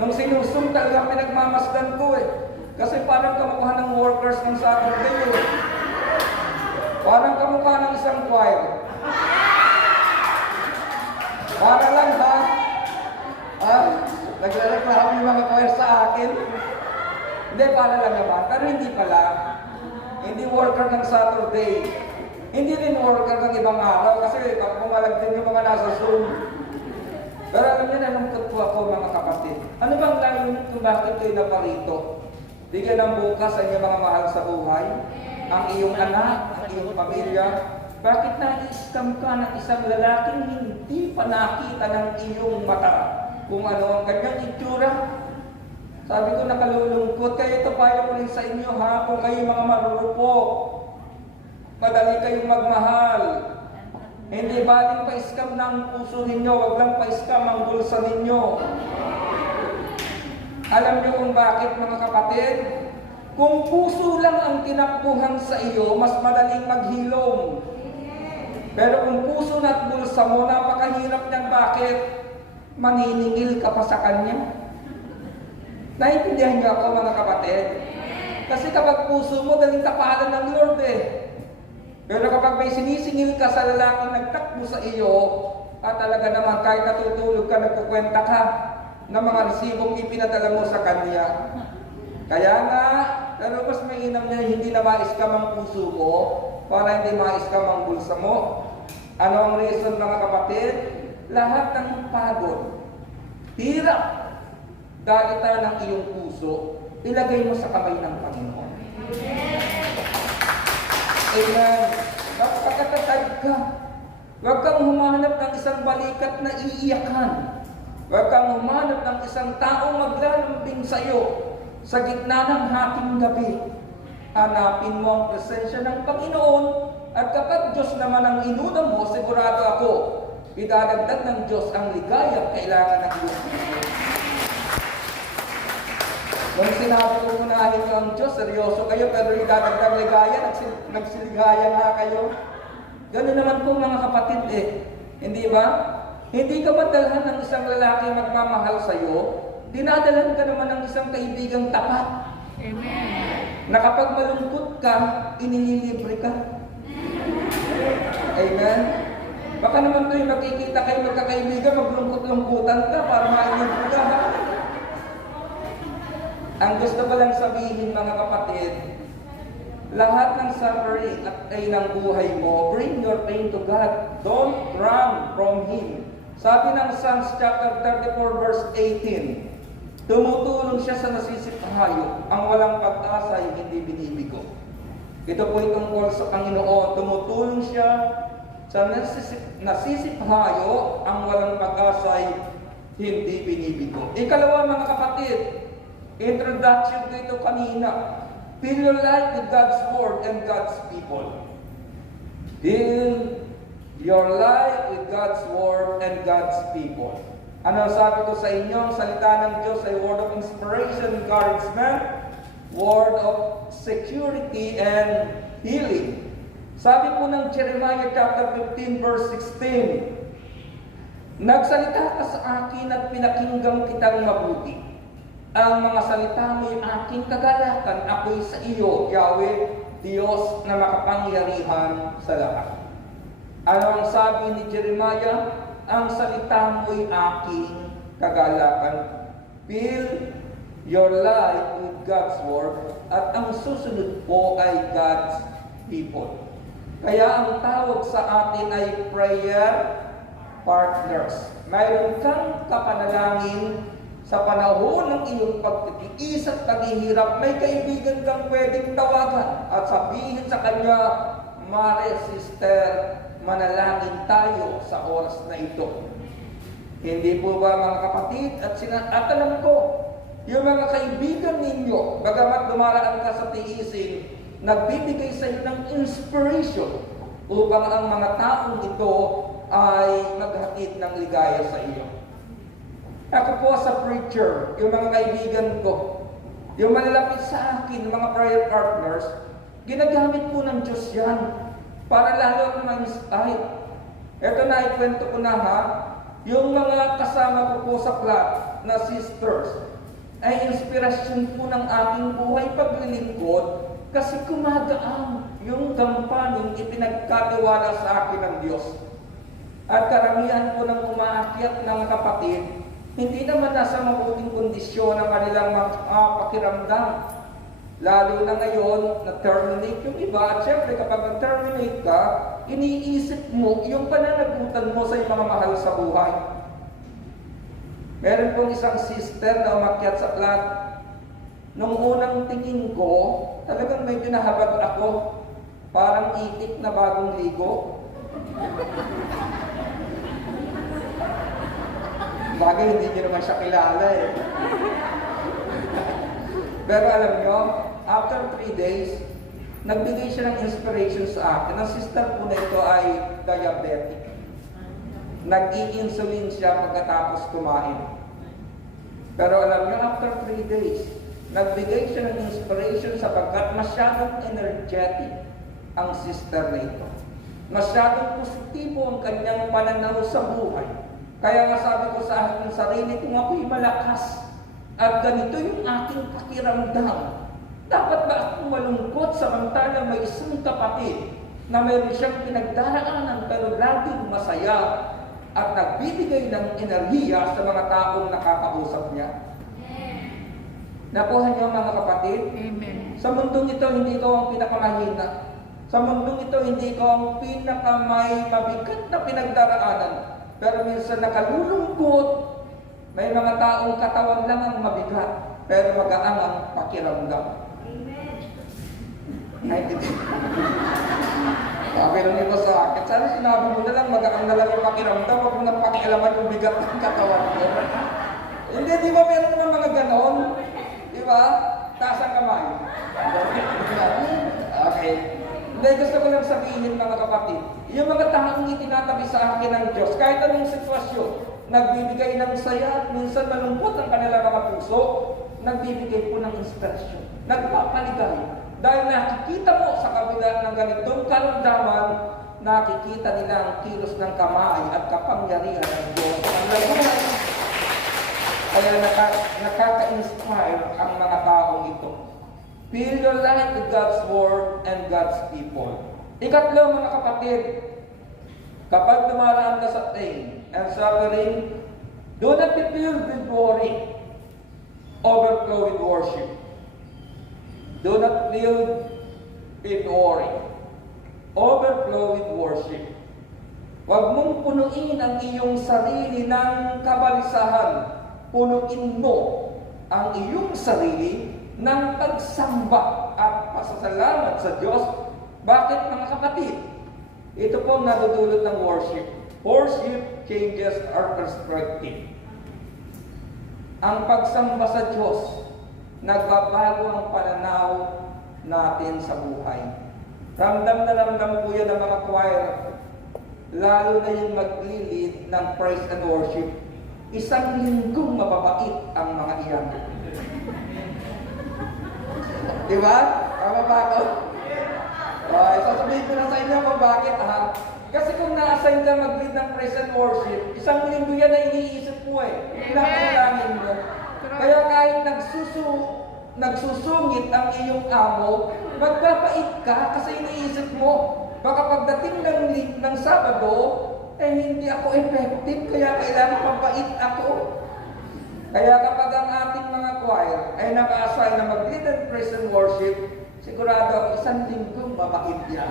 Nung sinusum talaga pinagmamasdan ko eh. Kasi parang kamukha ng workers ng Saturday eh. Parang kamukha ng isang choir. Para lang ha? Nagre-reklamo yung mga choir sa akin. Hindi, para lang naman. Pero hindi pala. Hindi worker ng Saturday. Hindi rin worker ng ibang araw. Kasi pumalag din yung mga nasa Zoom. Pero alam niyo, nalungkot po ako mga kapatid. Ano bang layunin kung bakit kayo naparito? Bigyan ng bukas sa inyong mga mahal sa buhay, ang iyong anak, ang iyong pamilya. Bakit na-scam ka ng isang lalaking hindi pa nakita ng iyong mata kung ano ang kanyang itsura? Sabi ko nakalulungkot. Kaya ito payo ko rin sa inyo ha, kung kayo mga marupok, madali kayong magmahal. Hindi baling pa-scam ng puso ninyo, wag lang pa-scam ang bulsa ninyo. Alam niyo kung bakit mga kapatid? Kung puso lang ang tinakbuhan sa iyo, mas madaling maghilom. Pero kung puso na at bulsa mo, napakahirap niyan. Bakit? Maniningil ka pa sa kanya. Naintindihan niyo ako mga kapatid? Kasi kapag puso mo, daling tapalan ng Lord eh. Pero kapag may sinisingil ka sa lalaking nagtakbo sa iyo, at talaga naman kahit natutulog ka, nagkukwenta ka ng mga resibong ipinadala mo sa kanya. Kaya nga, pero mas mainam niya hindi na ma-scam ang puso mo para hindi ma-scam ang bulsa mo. Ano ang reason mga kapatid? Lahat ng pagod, hirap, dalita ng iyong puso, ilagay mo sa kamay ng Panginoon. Amen. Magpakatatag ka. Huwag kang humanap ng isang balikat na iiyakan. Huwag kang humanap ng isang taong maglalambing sa iyo sa gitna ng hating gabi. Hanapin mo ang presensya ng Panginoon at kapag Diyos naman ang inuna mo, sigurado ako, idadagdag ng Diyos ang ligaya kailangan ng iyong puso. Nung sinabi ko unahin niyo ang Diyos, seryoso kayo, pero idadagdag ligaya, nagsiligaya nga kayo. Ganoon naman po mga kapatid eh. Hindi ba? Hindi ka madalhan ng isang lalaki magmamahal sa iyo, dinadalan ka naman ng isang kaibigang tapat. Amen. Na kapag malungkot ka, inililibre ka. Amen? Baka naman kayo nakikita kayo magkakaibigan, maglungkot-lungkutan ka para mailibre ka. Ang gusto ko lang sabihin mga kapatid, lahat ng suffering at pain ng buhay mo, bring your pain to God. Don't run from Him. Sabi ng Psalms chapter 34 verse 18, tumutulong siya sa nasisiphayo, ang walang pag-asa ay hindi binibigo. Ito po itong call sa Panginoon, tumutulong siya sa nasisiphayo, ang walang pag-asa ay hindi binibigo. Ikalawa mga kapatid, introduction ko ito kanina. Fill your life with God's Word and God's people. Fill your life with God's Word and God's people. Ano sabi ko sa inyo? Ang salita ng Diyos ay word of inspiration, encouragement, word of security, and healing. Sabi po ng Jeremiah chapter 15 verse 16, nagsalita ka sa akin at pinakinggan kitang mabuti. Ang mga salita mo'y aking kagalakan, ako'y sa iyo, Yahweh, Diyos na makapangyarihan sa lahat. Ano ang sabi ni Jeremiah? Ang salita mo'y aking kagalakan. Fill your life with God's Word at ang susunod po ay God's people. Kaya ang tawag sa atin ay prayer partners. Mayroon kang kapanalangin sa panahon ng iyong pagtitiis at paghihirap, may kaibigan kang pwedeng tawagan at sabihin sa kanya, Mare, sister, manalangin tayo sa oras na ito. Hindi po ba mga kapatid? At alam ko, yung mga kaibigan ninyo, bagamat dumaraan ka sa tiisin, nagbibigay sa iyo ng inspiration upang ang mga taong ito ay maghatid ng ligaya sa iyo. Ako po sa preacher, yung mga kaibigan ko, yung malalapit sa akin, mga prayer partners, ginagamit po ng Diyos yan para lalo akong ma-inspire. Ito na, ikwento ko na ha, yung mga kasama ko po sa plot, na sisters ay inspirasyon po ng aking buhay paglilingkod kasi kumagaan yung gampaning ipinagkatiwala sa akin ng Diyos. At karamihan po ng umaakyat ng kapatid, hindi naman nasa mabuting kondisyon ang kanilang pakiramdam. Lalo na ngayon, na-terminate yung iba. At syempre, kapag na-terminate ka, iniisip mo yung pananagutan mo sa iyong mga mahal sa buhay. Meron pong isang sister na umakyat sa plat. Nung unang tingin ko, talagang medyo nahabag ako. Parang itik na bagong ligo. Bagay, hindi nyo naman siya kilala eh. Pero alam nyo, after 3 days, nagbigay siya ng inspiration sa akin. Ang sister po na ito ay diabetic. Nag-i-insulin siya pagkatapos kumain. Pero alam nyo, after 3 days, nagbigay siya ng inspiration sapagkat masyadong energetic ang sister na ito. Masyadong positibo ang kanyang pananaw sa buhay. Kaya nga sabi ko sa aking sarili, kung ako'y malakas at ganito yung aking pakiramdam, dapat ba akong malungkot samantalang may isang kapatid na mayroon siyang pinagdaraanan pero laging masaya at nagbibigay ng enerhiya sa mga taong nakakausap niya? Nakuha niyo mga kapatid? Amen. Sa mundong ito, hindi ikaw ang pinakamahina. Sa mundong ito, hindi ikaw ang pinakamay mabigat na pinagdaraanan. Pero minsan nakalulungkot, may mga taong katawan lang ang mabigat, pero magaang ang pakiramdam. Amen. Ay, sabi lang ito sa akin, sana sinabi mo na lang, magaang na lang yung pakiramdam, huwag mo nang pakialaman yung bigat ng katawan ko. Hindi, di ba meron naman mga ganon? Di ba? Taas ang kamay. Okay. Hindi, gusto ko lang sabihin mga kapatid, yung mga taong itinatabi sa akin ng Diyos, kahit anong sitwasyon, nagbibigay ng saya, minsan malungkot ang kanilang mga puso, nagbibigay po ng inspirasyon, nagpapaligay. Dahil nakikita mo sa kabila ng ganitong karamdaman, nakikita nila ang kilos ng kamay at kapangyarihan ng Diyos. Ang lagunan, kaya nakaka-inspire ang mga taong ito. Fill your life with God's Word and God's people. Ikatlo mga kapatid, kapag dumaraan ka sa pain and suffering, do not be filled with worry. Overflow with worship. Do not fill with worry. Overflow with worship. Huwag mong punuin ang iyong sarili ng kabalisahan. Punuin mo ang iyong sarili ng pagsamba at pasasalamat sa Diyos. Bakit mga kapatid? Ito po ang nadudulot ng worship. Worship changes our perspective. Ang pagsamba sa Diyos, nagbabago ang pananaw natin sa buhay. Ramdam na ramdam po yan ng mga choir, lalo na yung maglilid ng praise and worship. Isang linggong mababait ang mga iyan. Diba? Tama ba ako? Sasabihin ko na sa inyo kung bakit ha. Kasi kung na-assign ka mag-lead ng praise and worship, isang linggo yan na iniisip mo eh. Pinapalangin mo. Kaya kahit nagsusungit ang iyong amo, magpapait ka kasi iniisip mo. Baka pagdating ng Sabado, hindi ako effective, kaya kailangan mapait ako. Kaya kapag ang ating mga choir ay naka-assign na mag-lead and praise and worship, sigurado ako isang linggo mabait yan.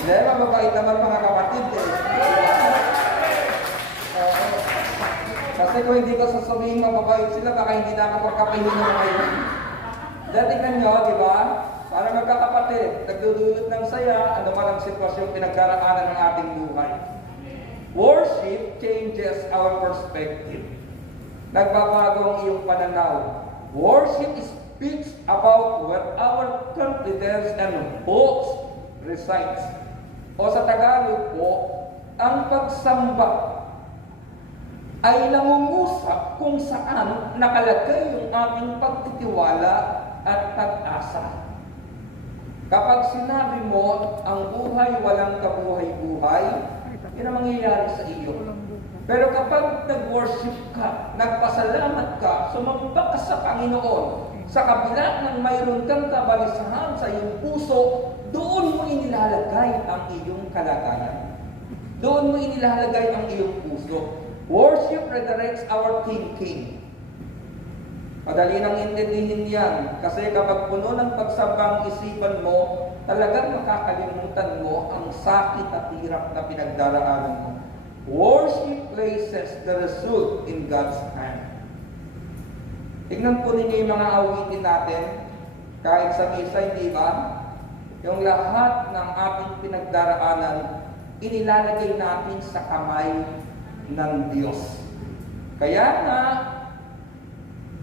Hindi, mabait naman mga kapatid eh. Kasi kung hindi ko sasabihin mababait sila, baka hindi na ako pagkapahinga ngayon. Dati nyo, di ba? Para magkakapatid, nagdudulot ng saya, ano man ang sitwasyon pinagdaraanan ng ating buhay. Worship changes our perspective. Nagbabago ang iyong pananaw. Worship speaks about where our confidence and hopes resides. O sa Tagalog po, ang pagsamba ay nangungusap kung saan nakalagay yung aming pagtitiwala at pag-asa. Kapag sinabi mo, ang buhay walang kabuhay-buhay, yun ang mangyayari sa iyo. Pero kapag nag-worship ka, nagpasalamat ka, sumamba ka sa Panginoon, sa kabila ng mayroon kang kabalisahan sa iyong puso, doon mo inilalagay ang iyong kalagayan. Doon mo inilalagay ang iyong puso. Worship redirects our thinking. Madali nang intindihin yan. Kasi kapag puno ng pagsamba ang isipan mo, talagang makakalimutan mo ang sakit at hirap na pinagdaraanan mo. Worship places the result in God's hand. Tingnan po ninyo yung mga awitin natin, kahit sa misa, hindi ba? Yung lahat ng ating pinagdaraanan, inilalagay natin sa kamay ng Diyos. Kaya nga,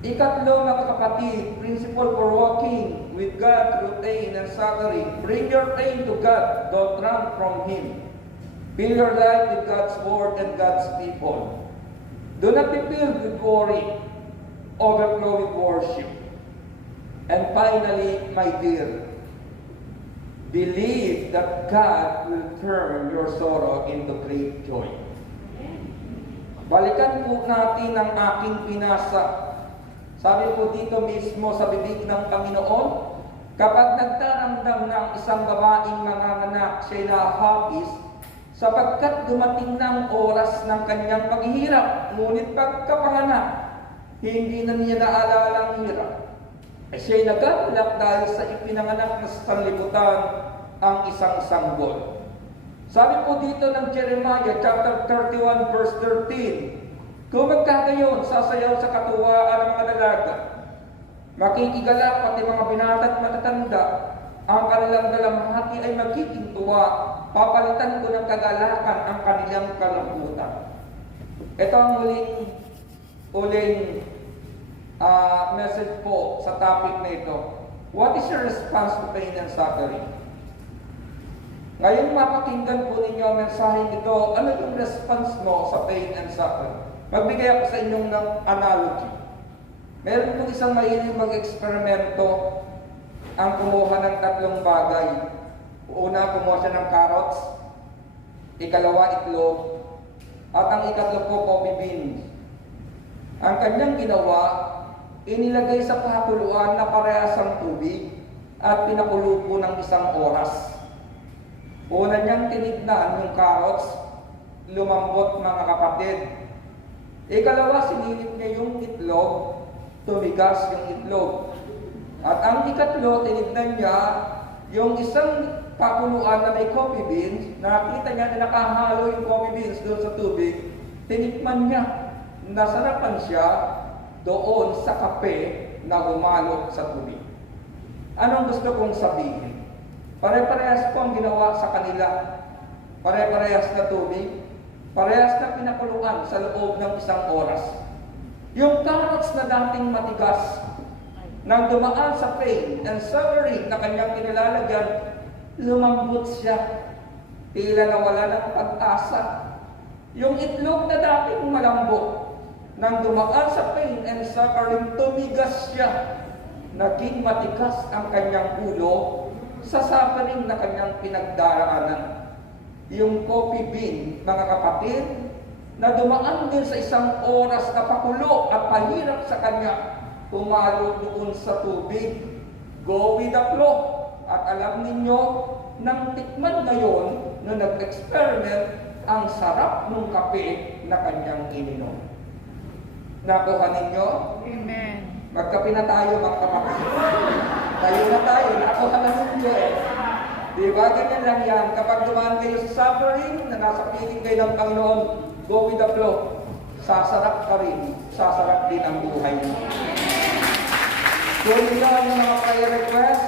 ikatlo mga kapatid, principle for walking with God through pain and suffering. Bring your pain to God, don't run from Him. Fill your life with God's Word and God's people. Do not be filled with worry, overflow with worship. And finally, my dear, believe that God will turn your sorrow into great joy. Balikan po natin ang aking pinasa. Sabi po dito mismo sa bibig ng Panginoon, kapag nagtaramdam ng isang babaeng manganganak, siya'y nahapis, sapagkat dumating na ang oras ng kanyang paghihirap, ngunit pagkapanganak, hindi na niya naalala ang hirap. Siya'y nagagalak dahil sa ipinanganak na sanlibutan ang isang sanggol. Sabi po dito ng Jeremiah chapter 31 verse 13, kung magkagayon, sasayaw sa katuwaan ng mga dalaga, makikigalak pati mga binata at matatanda, ang kanilang dalamhati ay magiging tuwa, papalitan ko ng kagalakan ang kanilang kalambutan. Ito ang uling message po sa topic na ito. What is your response to pain and suffering? Ngayon mapakinggan po ninyo ang mensaheng ito. Ano yung response mo sa pain and suffering? Magbigay ako sa inyong ng analogy. Meron pong isang mahilig mag-eksperimento ang kumuha ng tatlong bagay. Una, kumuha siya ng carrots. Ikalawa, itlog. At ang ikatlo po, coffee beans. Ang kanyang ginawa, inilagay sa pakuluan na parehas ang tubig at pinakulo po ng isang oras. Una niyang tinignan yung carrots, lumambot mga kapatid. Ikalawa, sinilip niya yung itlog, tumigas yung itlog. At ang ikatlo, tinignan niya yung isang pakuluan na may coffee beans, nakita niya na nakahalo yung coffee beans doon sa tubig, tinikman niya, nasarapan siya doon sa kape na humalo sa tubig. Anong gusto kong sabihin? Pare-parehas po ang ginawa sa kanila. Pare-parehas na tubig, parehas na pinakuluan sa loob ng isang oras. Yung carrots na dating matigas, nang dumaan sa pain and suffering na kanyang kinilalagyan, lumambot siya. Tila nawala ng pag-asa. Yung itlog na dating malambot, nang dumaan sa pain and suffering, tumigas siya. Naging matigas ang kanyang ulo sa suffering na kanyang pinagdaraanan. Yung coffee bean, mga kapatid, na dumaan din sa isang oras na pakulo at pahirap sa kanya, pumalo doon sa tubig. Go with the flow. At alam ninyo, nang tikman ngayon, na nag-experiment, ang sarap ng kape na kanyang ininom. Nakuha ninyo? Amen. Magkape na tayo, mga kapatid. Tayo na tayo, nakuha na ninyo eh. Diba? Ganyan lang yan. Kapag dumaan kayo sa suffering, na nasa piling kayo ng Panginoon, go with the flow. Sasarap ka rin. Sasarap din ang buhay mo. Kung ikaw ang mga prayer request,